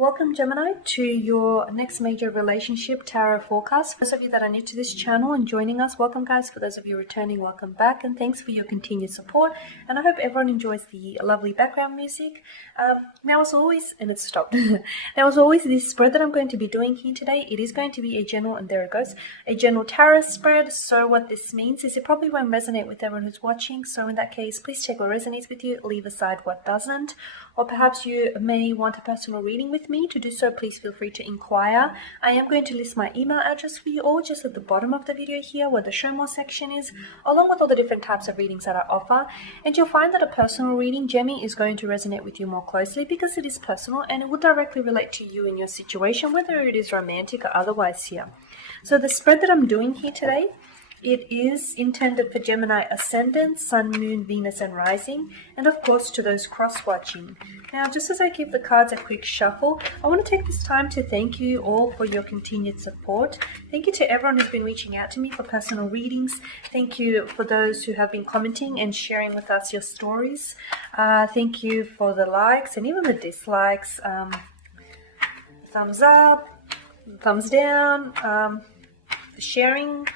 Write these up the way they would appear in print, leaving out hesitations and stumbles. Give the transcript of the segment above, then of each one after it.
Welcome, Gemini, to your next major relationship tarot forecast. For those of you that are new to this channel and joining us, welcome, guys. For those of you returning, welcome back, and thanks for your continued support. And I hope everyone enjoys the lovely background music. Now, as always, and it's stopped. Now, as always, this spread that I'm going to be doing here today, it is going to be a general, and there it goes, a general tarot spread. So what this means is it probably won't resonate with everyone who's watching. So in that case, please check what resonates with you, leave aside what doesn't. Or perhaps you may want a personal reading with me. To do so, please feel free to inquire. I am going to list my email address for you all just at the bottom of the video here where the show more section is, along with all the different types of readings that I offer. And you'll find that a personal reading, Gemmy, is going to resonate with you more closely because it is personal and it will directly relate to you and your situation, whether it is romantic or otherwise here. So the spread that I'm doing here today, it is intended for Gemini Ascendant, Sun, Moon, Venus, and Rising, and of course to those cross-watching. Now, just as I give the cards a quick shuffle, I want to take this time to thank you all for your continued support. Thank you to everyone who's been reaching out to me for personal readings. Thank you for those who have been commenting and sharing with us your stories. Thank you for the likes and even the dislikes. Thumbs up, thumbs down, the sharing.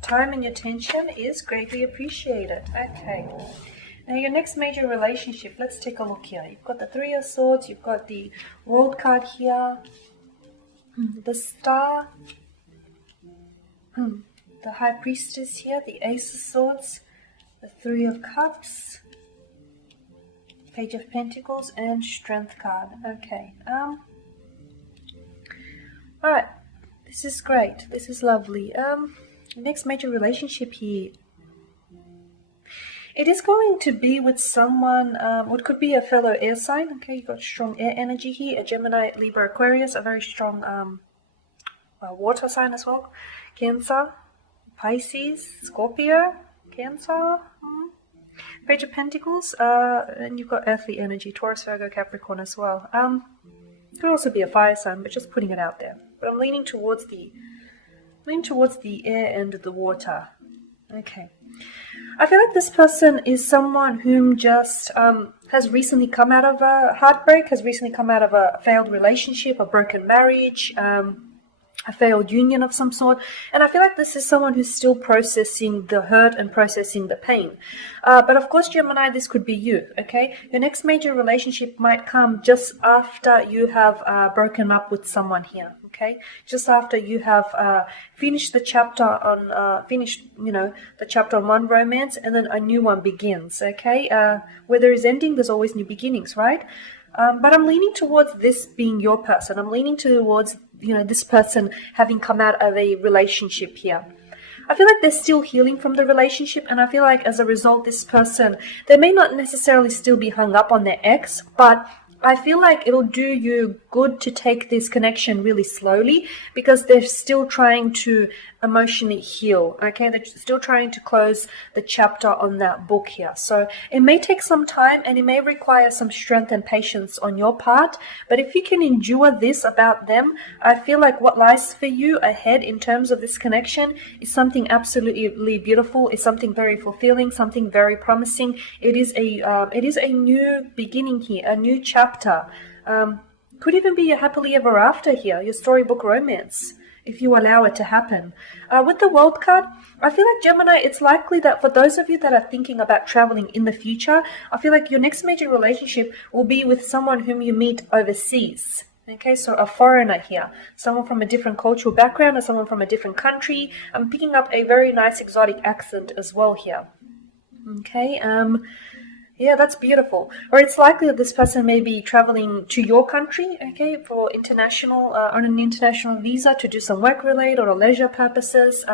Time and your attention is greatly appreciated. Okay. Now your next major relationship, let's take a look here. You've got the Three of Swords, you've got the World card here, the Star, the High Priestess here, the Ace of Swords, the Three of Cups, Page of Pentacles, and Strength card. Okay. Alright. This is great. This is lovely. Next major relationship here, it is going to be with someone, what could be a fellow air sign. Okay, you've got strong air energy here, a Gemini, Libra, Aquarius, a very strong water sign as well, Cancer, Pisces, Scorpio, Cancer, Page of Pentacles, and you've got earthly energy, Taurus, Virgo, Capricorn as well. Could also be a fire sign, but just putting it out there. But I'm leaning towards the air and the water. Okay. I feel like this person is someone whom just has recently come out of a heartbreak, has recently come out of a failed relationship, a broken marriage, a failed union of some sort. And I feel like this is someone who's still processing the hurt and processing the pain. But of course, Gemini, this could be you, okay? Your next major relationship might come just after you have broken up with someone here, okay? Just after you have finished the chapter on, the chapter on one romance, and then a new one begins, okay? Where there is ending, there's always new beginnings, right? But I'm leaning towards this being your person. I'm leaning towards, this person having come out of a relationship here. I feel like they're still healing from the relationship, and I feel like as a result, this person, they may not necessarily still be hung up on their ex, but I feel like it'll do you good to take this connection really slowly because they're still trying to emotionally heal, okay? They're still trying to close the chapter on that book here. So it may take some time and it may require some strength and patience on your part, but if you can endure this about them, I feel like what lies for you ahead in terms of this connection is something absolutely beautiful, is something very fulfilling, something very promising. It is a new beginning here, a new chapter. Could even be a happily ever after here, your storybook romance, if you allow it to happen. With the World card, I feel like Gemini, it's likely that for those of you that are thinking about traveling in the future, I feel like your next major relationship will be with someone whom you meet overseas. Okay, so a foreigner here, someone from a different cultural background or someone from a different country. I'm picking up a very nice exotic accent as well here. Okay, yeah, that's beautiful. Or it's likely that this person may be traveling to your country, okay, for international, on an international visa to do some work-related or leisure purposes.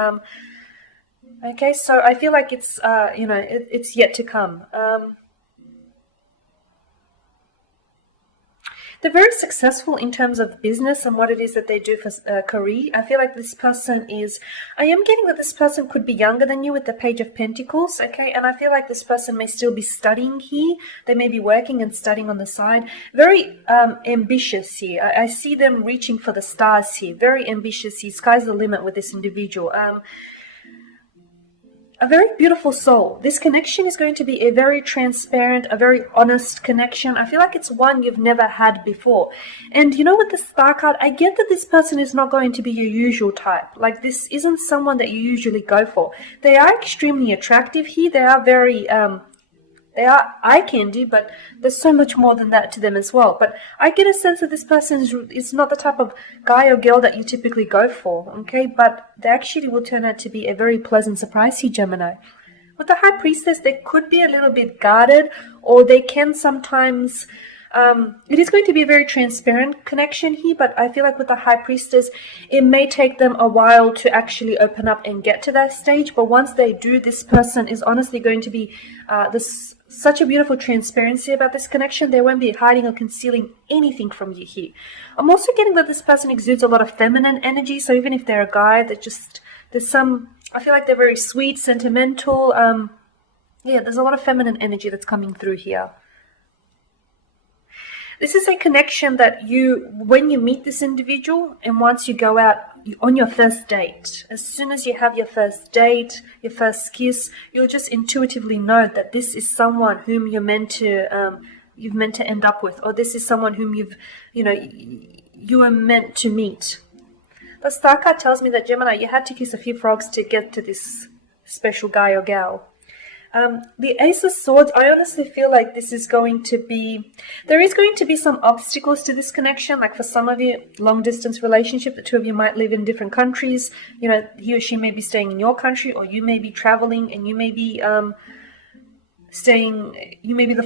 Okay, so I feel like it's, it's yet to come. They're very successful in terms of business and what it is that they do for career. I feel like this person is, I am getting that this person could be younger than you with the Page of Pentacles, okay? And I feel like this person may still be studying here. They may be working and studying on the side. Very ambitious here. I see them reaching for the stars here. Very ambitious here. Sky's the limit with this individual. a very beautiful soul. This connection is going to be a very transparent, a very honest connection. I feel like it's one you've never had before. And you know, with the Star card, I get that this person is not going to be your usual type. Like, this isn't someone that you usually go for. They are extremely attractive here. They are very, they are eye candy, but there's so much more than that to them as well. But I get a sense that this person is not the type of guy or girl that you typically go for, okay? But they actually will turn out to be a very pleasant surprise here, Gemini. With the High Priestess, they could be a little bit guarded, or they can sometimes... it is going to be a very transparent connection here, but I feel like with the High Priestess, it may take them a while to actually open up and get to that stage. But once they do, this person is honestly going to be such a beautiful transparency about this connection. They won't be hiding or concealing anything from you here. I'm also getting that this person exudes a lot of feminine energy. So even if they're a guy, I feel like they're very sweet, sentimental. Yeah, there's a lot of feminine energy that's coming through here. This is a connection that when you meet this individual and once you go out on your first date, as soon as you have your first date, your first kiss, you'll just intuitively know that this is someone whom you've meant to end up with, or this is someone whom you are meant to meet. The Star card tells me that, Gemini, you had to kiss a few frogs to get to this special guy or gal. The Ace of Swords, I honestly feel like there is going to be some obstacles to this connection. Like for some of you, long distance relationship, the two of you might live in different countries. You know, he or she may be staying in your country, or you may be traveling and you may be the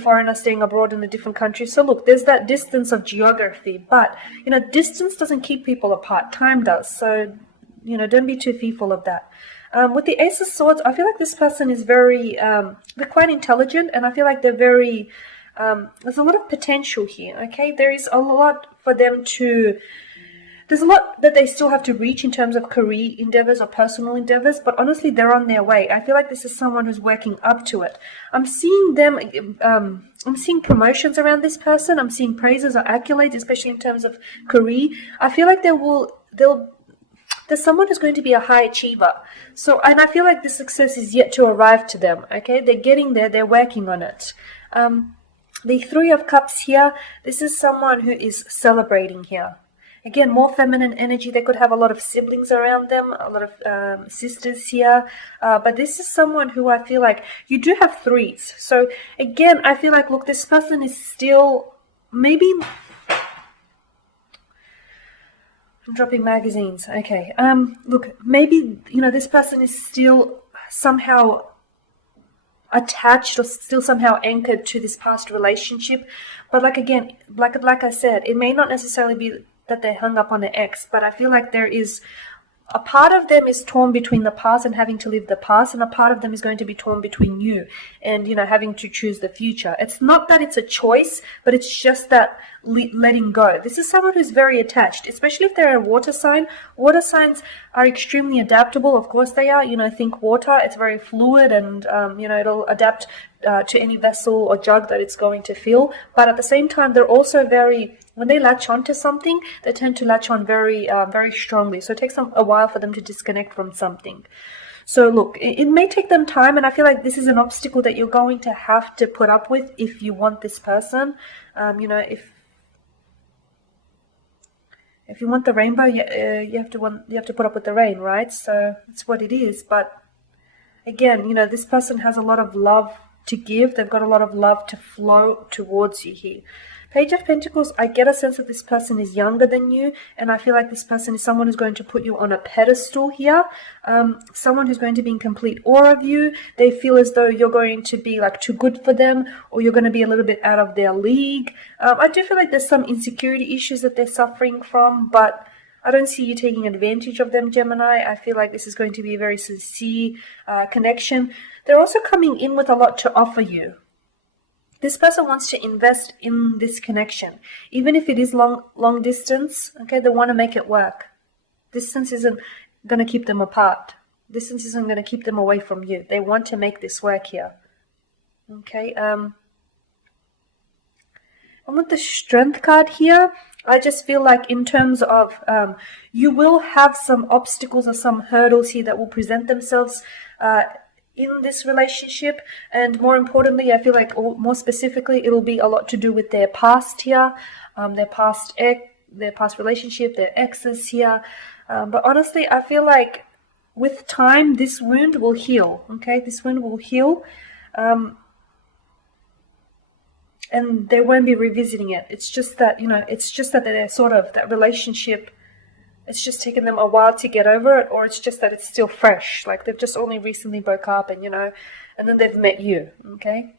foreigner staying abroad in a different country. So look, there's that distance of geography, but distance doesn't keep people apart. Time does. So, don't be too fearful of that. With the Ace of Swords, I feel like this person is very, they're quite intelligent, and I feel like they're very, there's a lot of potential here, okay? There is a lot for them there's a lot that they still have to reach in terms of career endeavors or personal endeavors, but honestly, they're on their way. I feel like this is someone who's working up to it. I'm seeing I'm seeing promotions around this person. I'm seeing praises or accolades, especially in terms of career. I feel like there's someone who's going to be a high achiever. And I feel like the success is yet to arrive to them, okay? They're getting there, they're working on it. The Three of Cups here, this is someone who is celebrating here. Again, more feminine energy. They could have a lot of siblings around them, a lot of sisters here. But this is someone who I feel like, you do have threes. So again, I feel like, look, this person is still maybe... I'm dropping magazines. Okay. Look, maybe, this person is still somehow attached or still somehow anchored to this past relationship. But like I said, it may not necessarily be that they hung up on the ex, but I feel like there is a part of them is torn between the past and having to live the past, and a part of them is going to be torn between you and, having to choose the future. It's not that it's a choice, but it's just that letting go. This is someone who's very attached, especially if they're a water sign. Water signs are extremely adaptable. Of course they are. Think water, it's very fluid, and, it'll adapt to any vessel or jug that it's going to fill. But at the same time, they're also when they latch on to something, they tend to latch on very, very strongly. So it takes them a while for them to disconnect from something. So look, it may take them time, and I feel like this is an obstacle that you're going to have to put up with if you want this person. If you want the rainbow, you have to put up with the rain, right? So it's what it is. But again, this person has a lot of love to give. They've got a lot of love to flow towards you here. Page of Pentacles, I get a sense that this person is younger than you, and I feel like this person is someone who's going to put you on a pedestal here, someone who's going to be in complete awe of you. They feel as though you're going to be like too good for them, or you're going to be a little bit out of their league. I do feel like there's some insecurity issues that they're suffering from, but I don't see you taking advantage of them, Gemini. I feel like this is going to be a very sincere connection. They're also coming in with a lot to offer you. This person wants to invest in this connection. Even if it is long distance, okay, they want to make it work. Distance isn't going to keep them apart. Distance isn't going to keep them away from you. They want to make this work here. Okay, and with the Strength card here, I just feel like in terms of you will have some obstacles or some hurdles here that will present themselves in this relationship, and more importantly, I feel like, or more specifically, it'll be a lot to do with their past here, their past relationship, their exes here. But honestly, I feel like with time, this wound will heal. Okay, this wound will heal, and they won't be revisiting it. It's just that, it's just that they're sort of, that relationship, it's just taken them a while to get over it, or it's just that it's still fresh. Like they've just only recently broke up, and and then they've met you. Okay.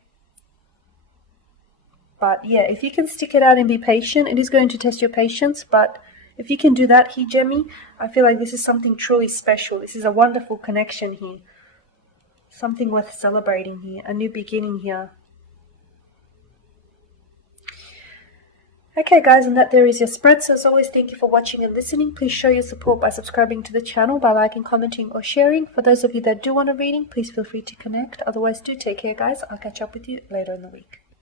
But yeah, if you can stick it out and be patient, it is going to test your patience. But if you can do that, Hijemi, I feel like this is something truly special. This is a wonderful connection here. Something worth celebrating here. A new beginning here. Okay guys, and that there is your spread. So as always, thank you for watching and listening. Please show your support by subscribing to the channel, by liking, commenting or sharing. For those of you that do want a reading, please feel free to connect. Otherwise, do take care guys. I'll catch up with you later in the week.